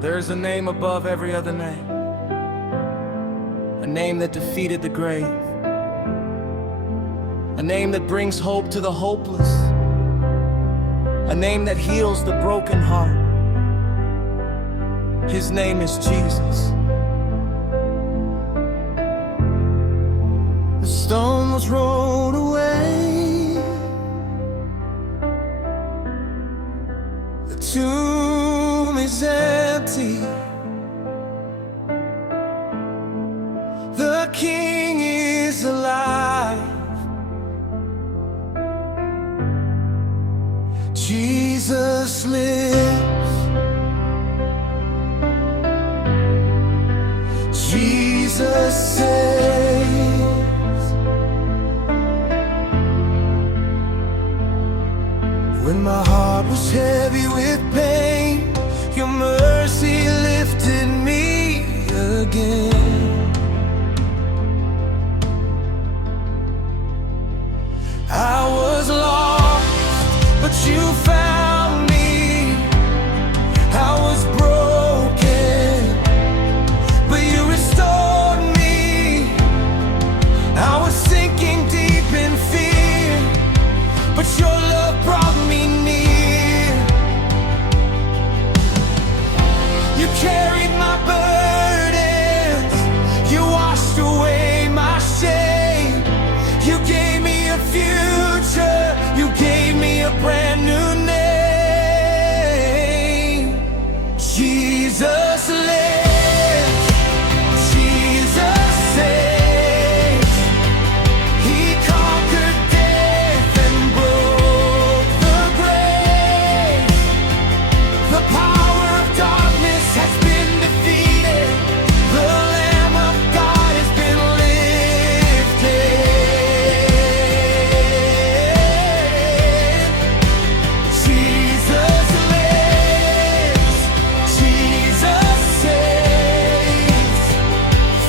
There's a name above every other name, a name that defeated the grave, a name that brings hope to the hopeless, a name that heals the broken heart. His name is Jesus. The stone was rolled away, the tomb is empty, the King is alive. Jesus lives, Jesus saves. When my heart was heavy with pain, your mercy lifted me again. I was lost, but you found me. I was broken, but you restored me. I was sinking deep in fear, but your love brought me near. You carried my burdens, you washed away my shame. You gave me a future, you gave me a brand new name. Jesus lives, Jesus saves. He conquered death and broke the grave. The power of darkness has been defeated. The Lamb of God has been lifted. Jesus lives, Jesus saves.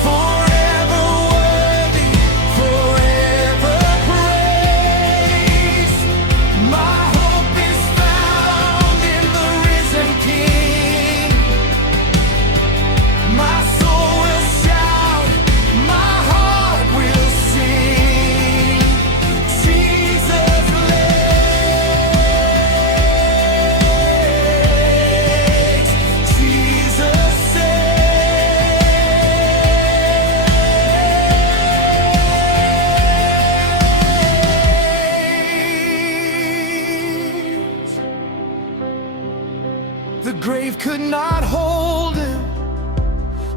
Forever worthy, forever praised. My hope is found in the risen King. My soul will shout, my heart will sing. Jesus lives, Jesus saves. The grave could not hold him,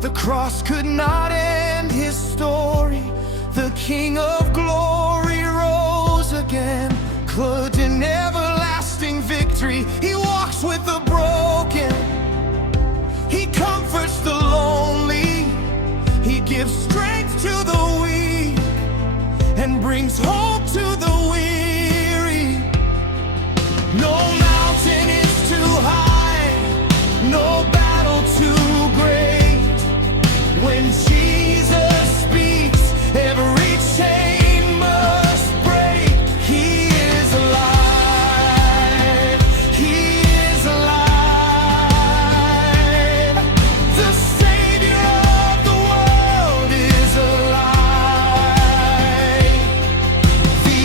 the cross could not end his story. The King of glory rose again, clothed in everlasting victory. He walks with the broken, he comforts the lonely, he gives strength to the weak and brings hope to the weary. No mountain is too high, no battle too great. When Jesus speaks, every chain must break. He is alive, he is alive. The Savior of the world is alive. The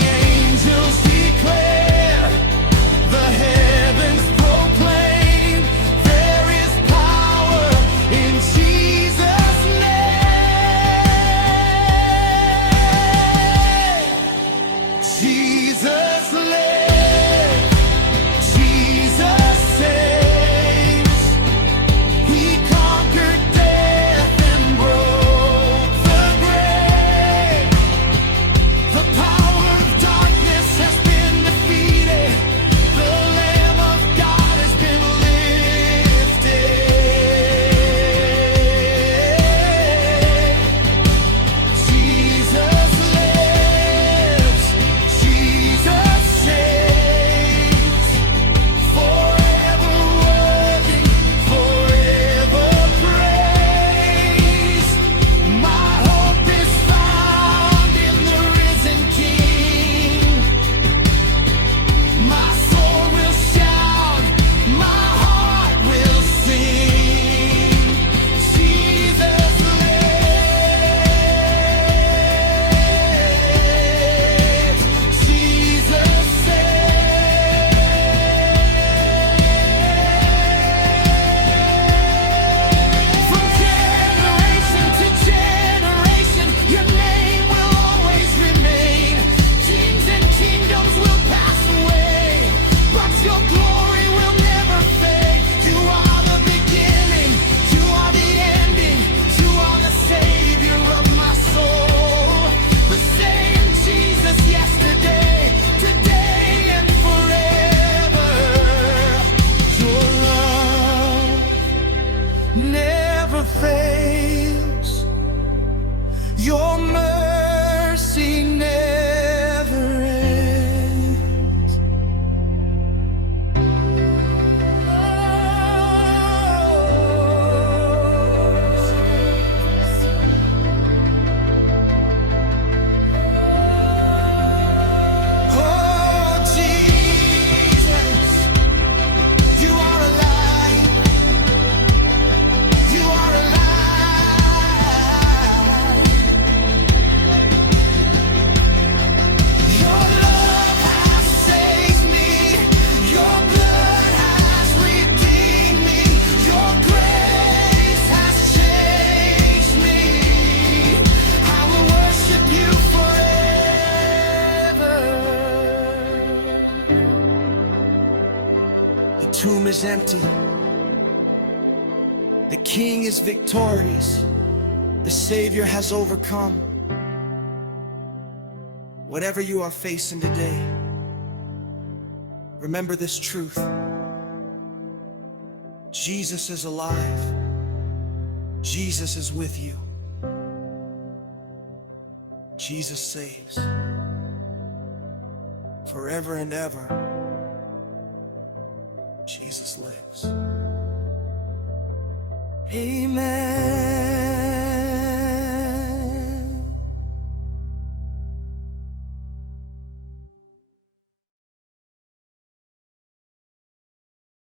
The tomb is empty. The King is victorious. The Savior has overcome. Whatever you are facing today, remember this truth. Jesus is alive. Jesus is with you. Jesus saves. Forever and ever, Jesus lives. Amen.